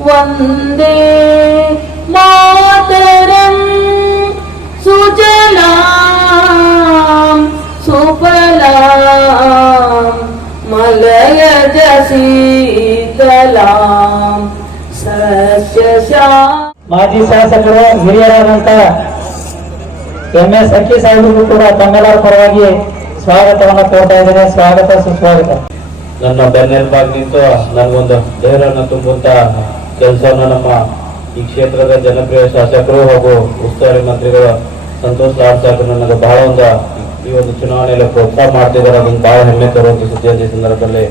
वन्दे मातरं सुजलां सुफलां मलयज शीतलां सस्यशा ಮಾಜಿ ಶಾಸಕರು ಹಿರಿಯರಾದಂತ ಎಂ ಎಸ್ ಅಕ್ಕಿ ಸಾಹೇಬರು ಕೂಡ ತಮ್ಮೆಲ್ಲರ ಪರವಾಗಿ ಸ್ವಾಗತವನ್ನು ಕೋರ್ತಾ ಇದ್ದಾರೆ ಸ್ವಾಗತ ಸುಸ್ವಾಗತ ನನ್ನ ಬೆನ್ನೆಲುಬಾಗಿ ನಿಂತು ನನಗೊಂದು ಧೈರ್ಯವನ್ನು ತುಂಬುವಂತ ಕೆಲಸವನ್ನು ನಮ್ಮ ಈ ಕ್ಷೇತ್ರದ ಜನಪ್ರಿಯ ಶಾಸಕರು ಹಾಗೂ ಉಸ್ತುವಾರಿ ಮಂತ್ರಿಗಳ ಸಂತೋಷ್ ಲಾಡ್ ನನಗೆ ಬಹಳ ಒಂದು ಈ ಒಂದು ಚುನಾವಣೆಯಲ್ಲಿ ಪ್ರೋತ್ಸಾಹ ಮಾಡ್ತಿದ್ದಾರೆ ಅದನ್ನು ಬಹಳ ಹೆಮ್ಮೆ ತರುವಂತ ಸುದ್ದಿ ಈ ಸಂದರ್ಭದಲ್ಲಿ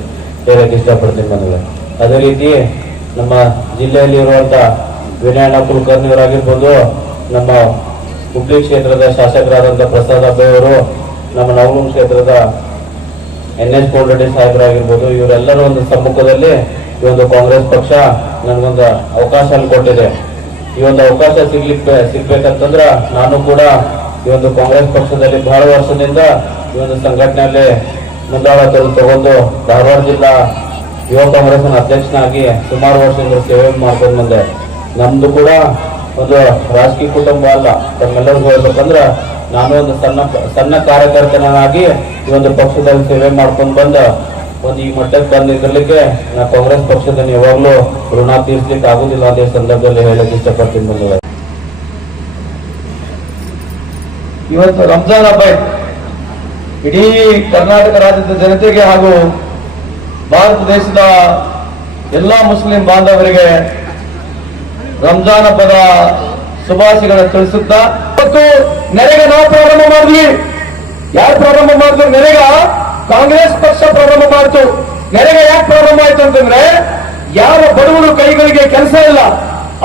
ಹೇಳಕ್ಕೆ ಇಷ್ಟಪಡ್ತೀನಿ ಬಂಧುಗಳೇ. ಅದೇ ರೀತಿ ನಮ್ಮ ಜಿಲ್ಲೆಯಲ್ಲಿ ಇರುವಂತ ವಿನಯಣ್ಣ ಕುಲಕರ್ಣಿ ಅವರಾಗಿರ್ಬೋದು ನಮ್ಮ ಹುಬ್ಳಿ ಕ್ಷೇತ್ರದ ಶಾಸಕರಾದಂಥ ಪ್ರಸಾದ್ ಅವರು ನಮ್ಮ ನವಲೂರು ಕ್ಷೇತ್ರದ ಎನ್ ಎಸ್ ಕೋಲ್ರೆಡ್ಡಿ ಸಾಹೇಬರಾಗಿರ್ಬೋದು, ಇವರೆಲ್ಲರೂ ಒಂದು ಸಮ್ಮುಖದಲ್ಲಿ ಈ ಒಂದು ಕಾಂಗ್ರೆಸ್ ಪಕ್ಷ ನನಗೊಂದು ಅವಕಾಶ ಕೊಟ್ಟಿದೆ. ಈ ಒಂದು ಅವಕಾಶ ಸಿಗ್ಲಿಕ್ಕೆ ಸಿಗ್ಬೇಕಂತಂದ್ರ ನಾನು ಕೂಡ ಈ ಒಂದು ಕಾಂಗ್ರೆಸ್ ಪಕ್ಷದಲ್ಲಿ ಬಹಳ ವರ್ಷದಿಂದ ಈ ಒಂದು ಸಂಘಟನೆಯಲ್ಲಿ ಮುಂದಾಳತ್ವ ತಗೊಂಡು ಧಾರವಾಡ ಜಿಲ್ಲಾ ಯುವ ಕಾಂಗ್ರೆಸ್ನ ಅಧ್ಯಕ್ಷನಾಗಿ ಸುಮಾರು ವರ್ಷದಿಂದ ಸೇವೆ ಮಾಡ್ಕೊಂಡು ಬಂದೆ. ನಮ್ದು ಕೂಡ ಒಂದು ರಾಜಕೀಯ ಕುಟುಂಬ ಅಲ್ಲ. ತಮ್ಮೆಲ್ಲರಿಗೂ ಹೇಳ್ಬೇಕಂದ್ರ ನಾನು ಒಂದು ಸಣ್ಣ ಸಣ್ಣ ಕಾರ್ಯಕರ್ತನಾಗಿ ಈ ಒಂದು ಪಕ್ಷದಲ್ಲಿ ಸೇವೆ ಮಾಡ್ಕೊಂಡು ಬಂದ ಒಂದು ಈ ಮಟ್ಟಕ್ಕೆ ಬಂದು ನಿಲ್ಲಲಿಕ್ಕೆ ನಾ ಕಾಂಗ್ರೆಸ್ ಪಕ್ಷದಲ್ಲಿ ಯಾವಾಗಲೂ ಋಣ ತೀರ್ಸ್ಲಿಕ್ಕೆ ಆಗುದಿಲ್ಲ ಅದೇ ಸಂದರ್ಭದಲ್ಲಿ ಹೇಳಕ್ ಇಷ್ಟಪಡ್ತೀನಿ ಬಂದ ಇವತ್ತು ರಂಜಾನ್ ಹಬ್ಬ. ಇಡೀ ಕರ್ನಾಟಕ ರಾಜ್ಯದ ಜನತೆಗೆ ಹಾಗೂ ಭಾರತ ದೇಶದ ಎಲ್ಲಾ ಮುಸ್ಲಿಂ ಬಾಂಧವರಿಗೆ ರಂಜಾನ್ ಹಬ್ಬದ ಶುಭಾಶಯಗಳನ್ನು ತಿಳಿಸುತ್ತಾ ಮತ್ತು ನೆರೆಗೆ ನಾವು ಪ್ರಾರಂಭ ಮಾಡಿದ್ವಿ ಯಾರು ಪ್ರಾರಂಭ ಮಾಡಿದ್ರು ನೆರೆಗ? ಕಾಂಗ್ರೆಸ್ ಪಕ್ಷ ಪ್ರಾರಂಭ ಮಾಡಿತು. ನೆರೆಗೆ ಯಾಕೆ ಪ್ರಾರಂಭ ಆಯ್ತು ಅಂತಂದ್ರೆ, ಯಾರ ಬಡವರು ಕೈಗಳಿಗೆ ಕೆಲಸ ಇಲ್ಲ,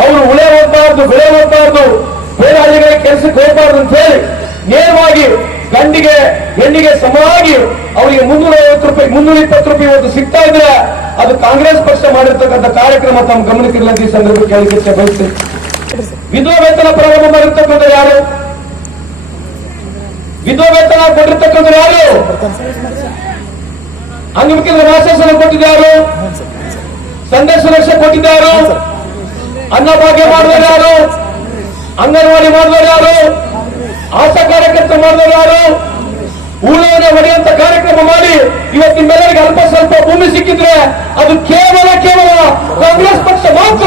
ಅವರು ಉಳೆ ಹೋಗ್ಬಾರ್ದು, ಬೆಳೆ ಹೋಗ್ಬಾರ್ದು, ಬೇರೆ ಹಳ್ಳಿಗಳಿಗೆ ಕೆಲಸಕ್ಕೆ ಹೋಗ್ಬಾರ್ದು ಅಂತ ಹೇಳಿ ನೇರವಾಗಿ ಗಂಡಿಗೆ, ಹೆಣ್ಣಿಗೆ ಸಮವಾಗಿ ಅವರಿಗೆ ಮುನ್ನೂರ ಐವತ್ತು ರೂಪಾಯಿ, ಮುನ್ನೂರ ಇಪ್ಪತ್ತು ರೂಪಾಯಿ ಇವತ್ತು ಸಿಗ್ತಾ ಇದ್ರೆ ಅದು ಕಾಂಗ್ರೆಸ್ ಪಕ್ಷ ಮಾಡಿರ್ತಕ್ಕಂಥ ಕಾರ್ಯಕ್ರಮ ತಮ್ಮ ಗಮನಕ್ಕಿಲ್ಲ ಈ ಸಂದರ್ಭ ಕೇಳಿಕೆ ಬಯಸ್ತೀನಿ. ವಿಧವಾ ವೇತನ ಪ್ರಾರಂಭ ಮಾಡಿರ್ತಕ್ಕಂಥ ಯಾರು? ವಿಧವಾ ವೇತನ ಕೊಟ್ಟಿರ್ತಕ್ಕಂಥ ಯಾರು? ಅಂಗವಿಕಲರ ಮಾಸಾಸನ ಕೊಟ್ಟಿದ್ದಾರು ಸಂದೇಶ ಸುರಕ್ಷೆ ಕೊಟ್ಟಿದ್ದಾರು ಅನ್ನಭಾಗ್ಯ ಮಾಡಿದವರು ಯಾರು ಅಂಗನವಾಡಿ ಮಾಡಿದವರು ಯಾರು ಆಶಾ ಕಾರ್ಯಕರ್ತ ಮಾಡಿದವರು ಯಾರು ಊಳವನ್ನು ಹೊಡೆಯುವಂತ ಕಾರ್ಯಕ್ರಮ ಮಾಡಿ ಇವತ್ತು ನಿಮ್ಮೆಲ್ಲರಿಗೆ ಅಲ್ಪ ಸ್ವಲ್ಪ ಭೂಮಿ ಸಿಕ್ಕಿದ್ರೆ ಅದು ಕೇವಲ ಕೇವಲ ಕಾಂಗ್ರೆಸ್ ಪಕ್ಷ ಮಾತ್ರ